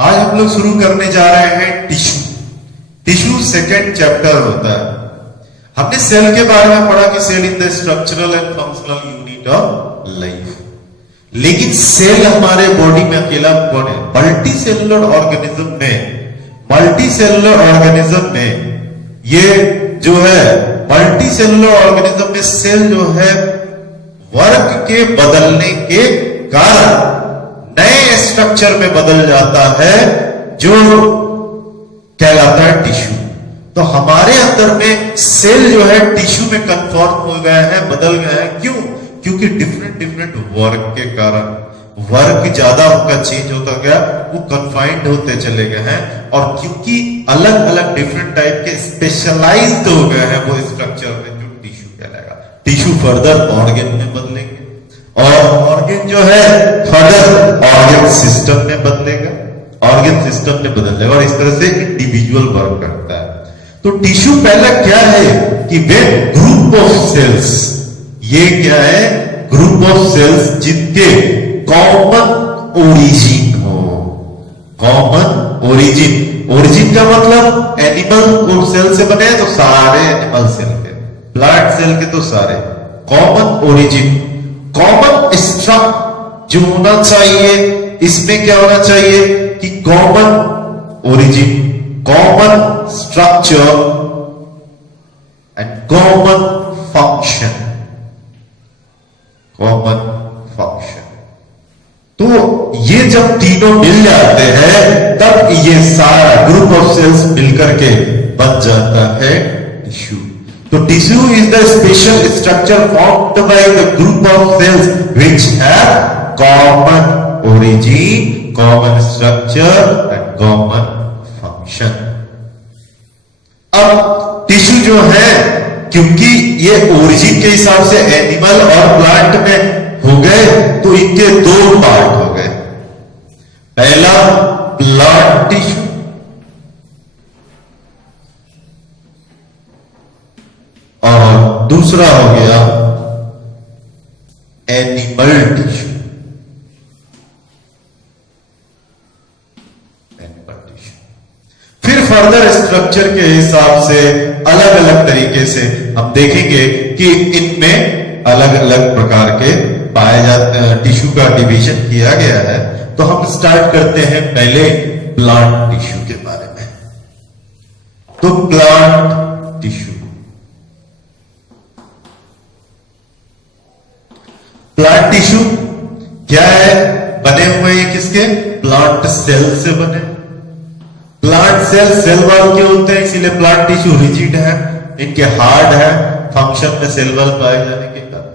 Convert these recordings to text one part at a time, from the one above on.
आज हम लोग शुरू करने जा रहे हैं टिश्यू। टिश्यू सेकेंड चैप्टर होता है। हमने सेल के बारे में पढ़ा कि cell in the structural and functional unit of life. लेकिन सेल हमारे बॉडी में अकेला कौन है? मल्टी सेलुलर ऑर्गेनिज्म में ये जो है मल्टी सेलुलर ऑर्गेनिज्म में सेल जो है वर्ग के बदलने के कारण नए स्ट्रक्चर में बदल जाता है जो कहलाता है टिश्यू। तो हमारे अंदर में सेल जो है टिश्यू में कन्फॉर्म हो गए हैं, बदल गए हैं। क्यों? क्योंकि डिफरेंट वर्ग के कारण वर्ग ज्यादा उनका चेंज होता गया, वो कन्फाइंड होते चले गए हैं। और क्योंकि अलग अलग डिफरेंट टाइप के स्पेशलाइज्ड हो गए हैं वो स्ट्रक्चर में, जो टिश्यू कहलाएगा। टिश्यू फर्दर ऑर्गन में बदलेंगे और ऑर्गन जो है फर्दर ऑर्गन सिस्टम में बदलेगा, ऑर्गन सिस्टम में बदलेगा और इस तरह से इंडिविजुअल वर्क करता है। तो टिश्यू पहला क्या है कि वे ग्रुप ऑफ सेल्स, ये क्या है? ग्रुप ऑफ सेल्स जिनके कॉमन ओरिजिन हो। कॉमन ओरिजिन, ओरिजिन का मतलब एनिमल सेल से बने तो सारे एनिमल सेल के, प्लांट सेल के तो सारे। कॉमन ओरिजिन, कॉमन स्ट्रक्चर जो होना चाहिए, इसमें क्या होना चाहिए कि common origin, common structure and common function. Common function, तो ये जब तीनों मिल जाते हैं तब ये सारा ग्रुप ऑफ सेल्स मिलकर के बन जाता है टिश्यू। तो tissue is the special structure formed by the group of cells which have common origin, common structure and common function. अब टिश्यू जो है, क्योंकि ये ओरिजिन के हिसाब से एनिमल और प्लांट में हो गए, तो इनके दो पार्ट हो गए। पहला प्लांट टिश्यू और दूसरा हो गया एनिमल टिश्यू। फिर फर्दर स्ट्रक्चर के हिसाब से अलग अलग तरीके से हम देखेंगे कि इनमें अलग अलग प्रकार के पाए जाते हैं, टिश्यू का डिवीजन किया गया है। तो हम स्टार्ट करते हैं पहले प्लांट टिश्यू के बारे में। तो प्लांट टिश्यू, प्लांट टिश्यू क्या है? बने हुए हैं किसके? प्लांट सेल से बने। प्लांट सेल वॉल के होते हैं, इसीलिए प्लांट टिश्यू रिजिड है, इनके हार्ड है फंक्शन में सेल वॉल पाए जाने के कारण।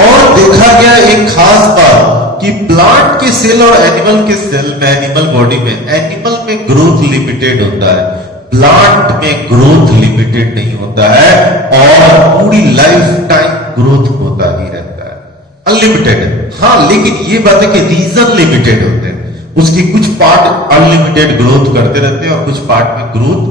और देखा गया एक खास बात कि प्लांट के सेल और एनिमल के सेल में, एनिमल बॉडी में, एनिमल में ग्रोथ लिमिटेड होता है, प्लांट में ग्रोथ लिमिटेड नहीं होता है और पूरी लाइफ टाइम ग्रोथ होता ही रहता है, अनलिमिटेड है। हाँ, लेकिन ये बात है कि रीजन लिमिटेड होते हैं, उसकी कुछ पार्ट अनलिमिटेड ग्रोथ करते रहते हैं और कुछ पार्ट में ग्रोथ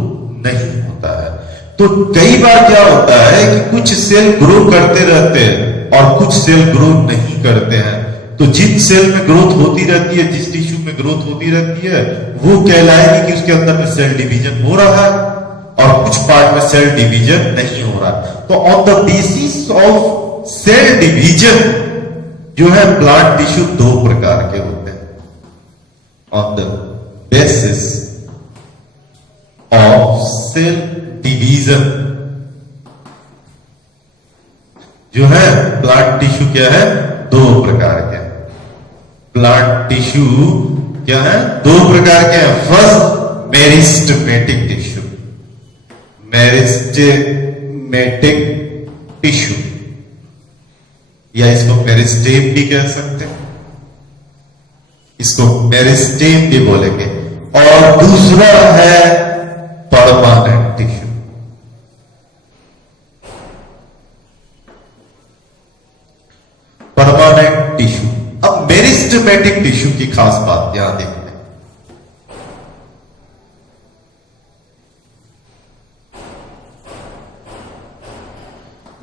नहीं होता है। तो कई बार क्या होता है कि कुछ सेल ग्रो करते रहते हैं और कुछ सेल ग्रो नहीं करते हैं। तो जिन सेल में ग्रोथ होती रहती है, जिस टिश्यू में ग्रोथ होती रहती है, वो कहलाएगी कि उसके अंदर में सेल डिवीजन हो रहा है और कुछ पार्ट में सेल डिवीजन नहीं हो रहा। तो on the basis of cell division जो है प्लांट टिश्यू दो प्रकार के होते हैं। On the basis of cell division जो है प्लांट टिश्यू क्या है? दो प्रकार के। प्लांट टिश्यू क्या है? दो प्रकार के हैं। First meristematic tissue, meristematic tissue या इसको मेरिस्टेम भी कह सकते हैं, इसको मेरिस्टेम भी बोलेंगे। और दूसरा है परमानेंट टिश्यू। Permanent tissue. अब मेरिस्टेमेटिक टिश्यू की खास बात यहां देखते हैं।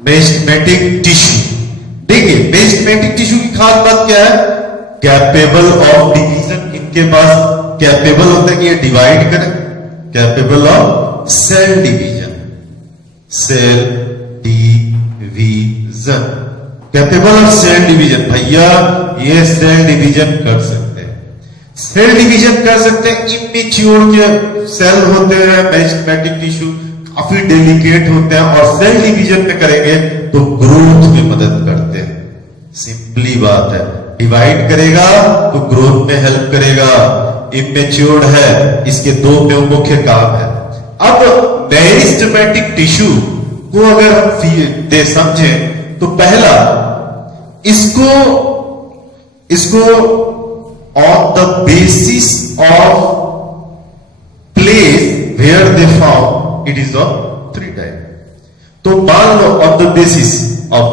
मेरिस्टेमेटिक टिश्यू, देखिए मेरिस्टेमेटिक टिश्यू की खास बात क्या है? कैपेबल ऑफ डिवीजन, इनके पास कैपेबल होता है कि ये डिवाइड करे, capable of cell division, cell division, capable of cell division. भैया ये सेल डिवीजन कर सकते हैं, सेल डिवीजन कर सकते हैं। इमेच्योर के सेल होते हैं, मेरिस्टेमेटिक टिश्यू काफी डेलिकेट होते हैं, और सेल डिवीजन में करेंगे तो ग्रोथ में मदद करते हैं। सिंपली बात है, डिवाइड करेगा तो ग्रोथ में हेल्प करेगा। इमेच्योर्ड है, इसके दो मुख्य काम है। अब मेरिस्टेमेटिक टिश्यू को अगर हम दे समझें तो पहला इसको on the basis of place where they found it is of 3 type. तो मान लो on the basis of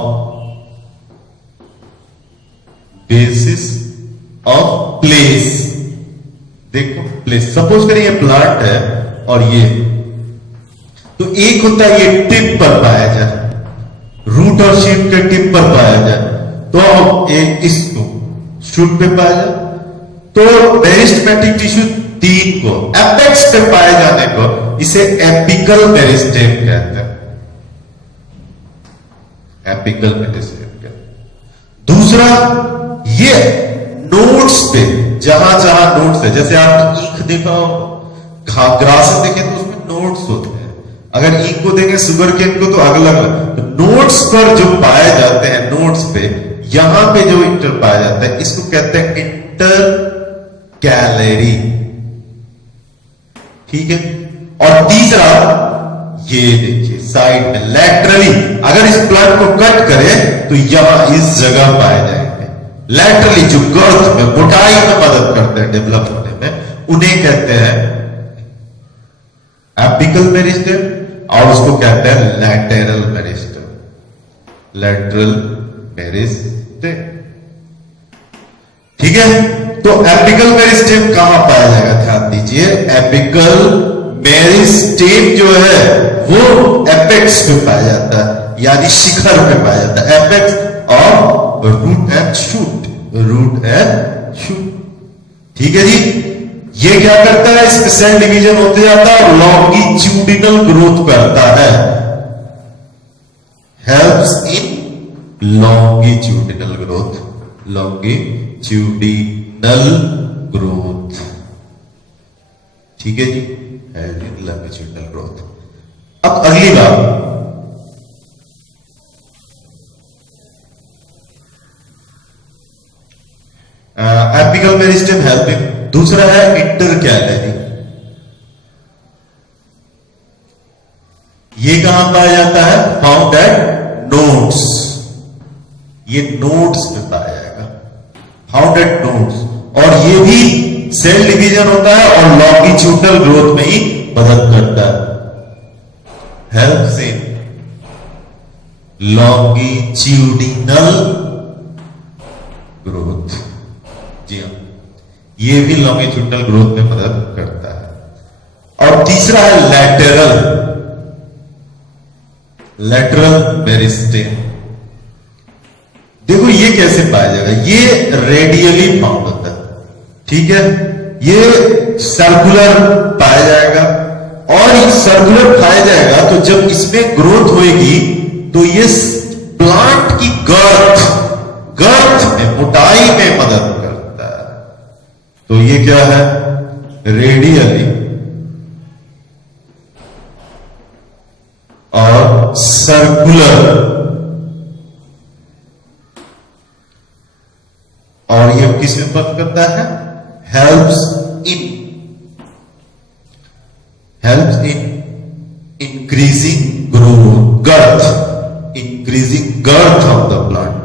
place, देखो प्लेस, सपोज करें ये प्लांट है और ये, तो एक होता है ये टिप पर पाया जाए, रूट और शीट के टिप पर पाया जाए, तो हम एक इसको शूट पे पाया जाए। तो मेरिस्टेमेटिक टिश्यू 3 को एपेक्स पे पाए जाने को इसे एपिकल मेरिस्टेम कहते हैं, एपिकल मेरिस्टेम कहते हैं। दूसरा ये नोड्स पे, जहां जहां नोड्स है, जैसे आप ईख देखा हो, ग्रास देखें तो उसमें नोड्स होते हैं, अगर ईख को देखें शुगर केन को तो अलग अलग, तो नोड्स पर जो पाए जाते हैं, नोड्स पे यहां पे जो इंटर पाया जाता है इसको कहते हैं इंटर कैलरी, ठीक है। और तीसरा ये देखिए साइड में लैटरली, अगर इस प्लांट को कट करें तो यहां इस जगह पाए जाएंगे लैटरली, जो गर्थ में, मोटाई में मदद करते हैं डेवलप होने में, उन्हें कहते हैं एपिकल मेरिस्टेम, और उसको कहते हैं लैटेरल मेरिस्टेम, लैटरल मेरिस्टेम, ठीक है। तो एपिकल मेरिस्टेम कहां पाया जाएगा, ध्यान दीजिए, एपिकल मेरिस्टेम जो है वो एपेक्स पे पाया जाता है, यानी शिखर पे पाया जाता है, एपेक्स और root and shoot, root and shoot, ठीक है जी। ये क्या करता है, इसमें सेल डिवीजन होते जाता है और लॉन्गिट्यूडिनल ग्रोथ करता है, हेल्प्स इन लॉन्गिट्यूडिनल ग्रोथ, लॉन्गिट्यूडिनल ग्रोथ, ठीक है जी, हेल्प इन लॉन्गिट्यूडिनल ग्रोथ। अब अगली बात, एपिकल मेरिस्टेम हेल्पिंग, दूसरा है इंटर कैलरी। ये कहां पाया जाता है, फाउंड एट नोड्स, ये नोड्स में पाया जाएगा, फाउंड एट नोड्स, और ये भी सेल डिवीजन होता है और लॉन्गिट्यूडिनल ग्रोथ में ही मदद करता है, हेल्प्स इन लॉन्गिट्यूडिनल ग्रोथ, जी हाँ, ये भी लॉन्गिट्यूडिनल ग्रोथ में मदद करता है। और तीसरा है लैटरल, लैटरल मेरिस्टेम। देखो ये कैसे पाया जाएगा, ये रेडियली फाउंड होता है, ठीक है, ये सर्कुलर पाया जाएगा, और ये सर्कुलर पाया जाएगा तो जब इसमें ग्रोथ होएगी तो ये प्लांट की गर्थ में, मोटाई में मदद करता है। तो ये क्या है, रेडियली और सर्कुलर, और ये किस में मदद करता है, helps in increasing girth, increasing girth of the plant,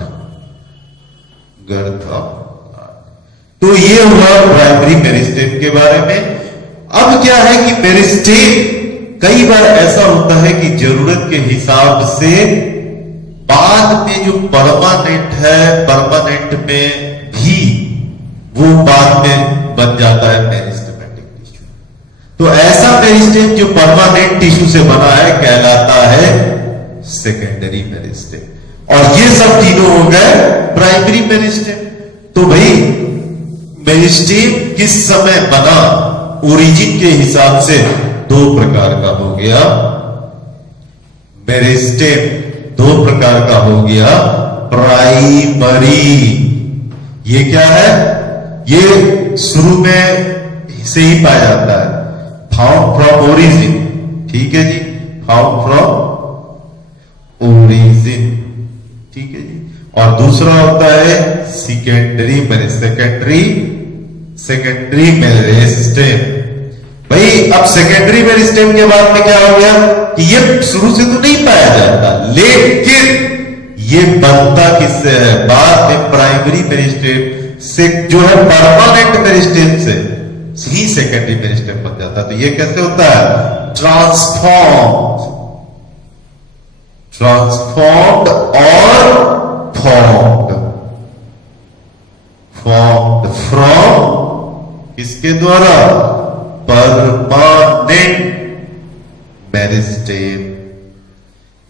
girth of plant. तो ये हुआ प्राइमरी मेरिस्टेम के बारे में। अब क्या है कि मेरिस्टेम कई बार ऐसा होता है कि जरूरत के हिसाब से बाद में जो परमानेंट है, परमानेंट में भी वो बाद में बन जाता है मेरिस्टेमेटिक टिश्यू। तो ऐसा मेरिस्टेम जो परमानेंट टिश्यू से बना है कहलाता है सेकेंडरी मेरिस्टेम। और ये सब तीनों हो गए प्राइमरी मेरिस्टेम। तो भाई मेरिस्टेम किस समय बना, ओरिजिन के हिसाब से दो प्रकार का हो गया। मेरिस्टेम दो प्रकार का हो गया। प्राइमरी, ये क्या है, ये शुरू में से ही पाया जाता है, फाउंड फ्रॉम ओरिजिन, ठीक है जी, फाउंड फ्रॉम ओरिजिन, ठीक है जी। और दूसरा होता है सेकेंडरी मेरिस्टेम। भाई अब सेकेंडरी मेरिस्टेम के बाद में क्या हो गया कि ये शुरू से तो नहीं पाया जाता, लेकिन ये बनता किससे है, बाद में प्राइमरी मेरिस्टेम से जो है परमानेंट मेरिस्टेम से ही सेकेंडरी मेरिस्टेम बन जाता है। तो ये कैसे होता है, ट्रांसफॉर्म्ड और फॉर्म्ड फ्रॉम किसके द्वारा, परमानेंट मेरिस्टेम।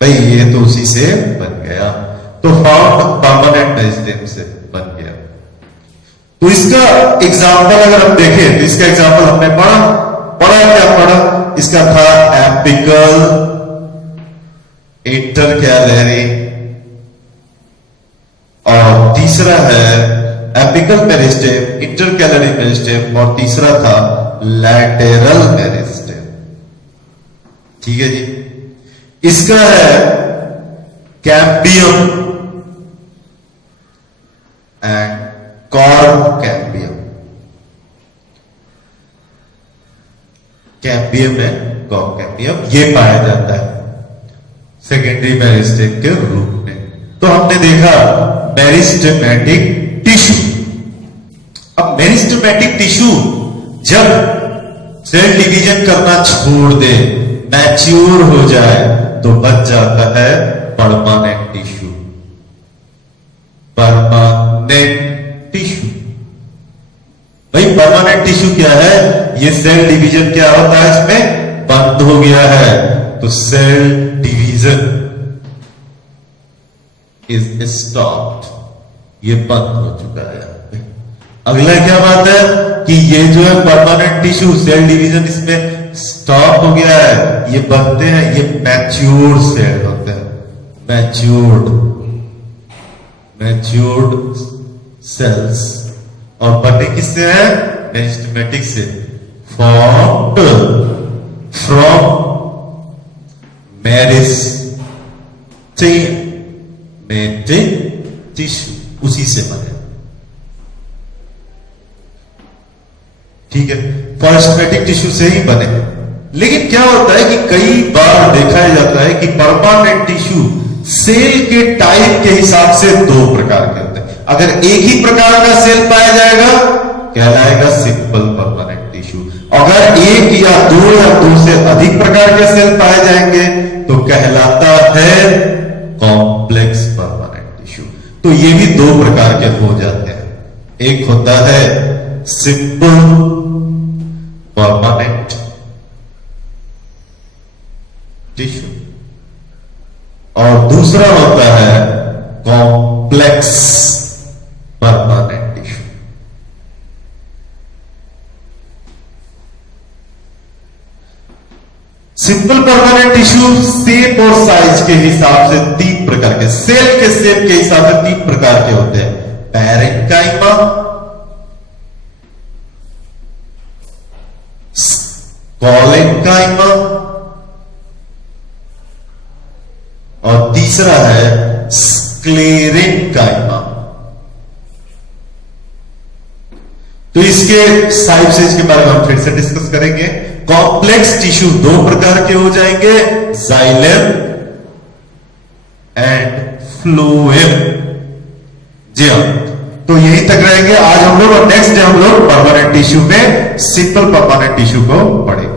भाई ये तो उसी से बन गया, तो फाउंड परमानेंट मेरिस्टेम से बन गया। तो इसका एग्जाम्पल अगर हम देखें तो इसका एग्जाम्पल हमने क्या पढ़ा, इसका था एपिकल इंटरकैलरी, और तीसरा है एपिकल मेरिस्टेम, इंटरकैलरी मेरिस्टेम, और तीसरा था लैटेरल मेरिस्टेम, ठीक है जी। इसका है cambium and chord cambium, cambium है कॉर्ड कैम्बियम, ये पाया जाता है सेकेंडरी मेरिस्टेम के रूप में। तो हमने देखा मेरिस्टेमेटिक टिश्यू। अब मेरिस्टेमेटिक टिश्यू जब सेल डिवीजन करना छोड़ दे, मैच्योर हो जाए, तो बच जाता है परमानेंट टिश्यू। परमानेंट टिश्यू, भाई परमानेंट टिश्यू क्या है, ये सेल डिवीजन क्या होता है, इसमें बंद हो गया है, तो सेल डिवीजन इज स्टॉप्ड, ये बंद हो चुका है। अगला क्या बात है कि ये जो है परमानेंट टिश्यू, सेल डिवीजन इसमें स्टॉप हो गया है, ये बनते हैं, ये मैच्योर्ड सेल होते हैं, मैच्योर्ड सेल्स। और बने किससे है, मेरिस्टेमेटिक से, फॉर्म्ड फ्रॉम मेरिस्टेमेटिक टिश्यू, उसी से बने, ठीक है, परस्टेमेटिक टिश्यू से ही बने। लेकिन क्या होता है कि कई बार देखा जाता है कि परमानेंट टिश्यू सेल के टाइप के हिसाब से दो प्रकार के होते हैं। अगर एक ही प्रकार का सेल पाया जाएगा कहलाएगा सिंपल परमानेंट टिश्यू, अगर एक या दो से अधिक प्रकार के सेल पाए जाएंगे तो कहलाता है कॉम्प्लेक्स परमानेंट टिश्यू। तो ये भी दो प्रकार के हो जाते हैं, एक होता है सिंपल परमानेंट टिश्यू और दूसरा होता है complex permanent tissue. Simple permanent tissue shape और साइज के हिसाब से तीन प्रकार के, सेल के शेप के हिसाब से तीन प्रकार के होते हैं, पैरेन्काइमा, कोलेन्काइमा और तीसरा है स्क्लेरेन्काइमा। तो इसके साइज से इसके बारे में हम फिर से डिस्कस करेंगे। कॉम्प्लेक्स टिश्यू दो प्रकार के हो जाएंगे, जाइलम एंड फ्लोएम। जी हाँ, तो यहीं तक रहेंगे आज हम लोग, और नेक्स्ट डे हम लोग परमानेंट टिश्यू में सिंपल परमानेंट टिश्यू को पढ़ेंगे।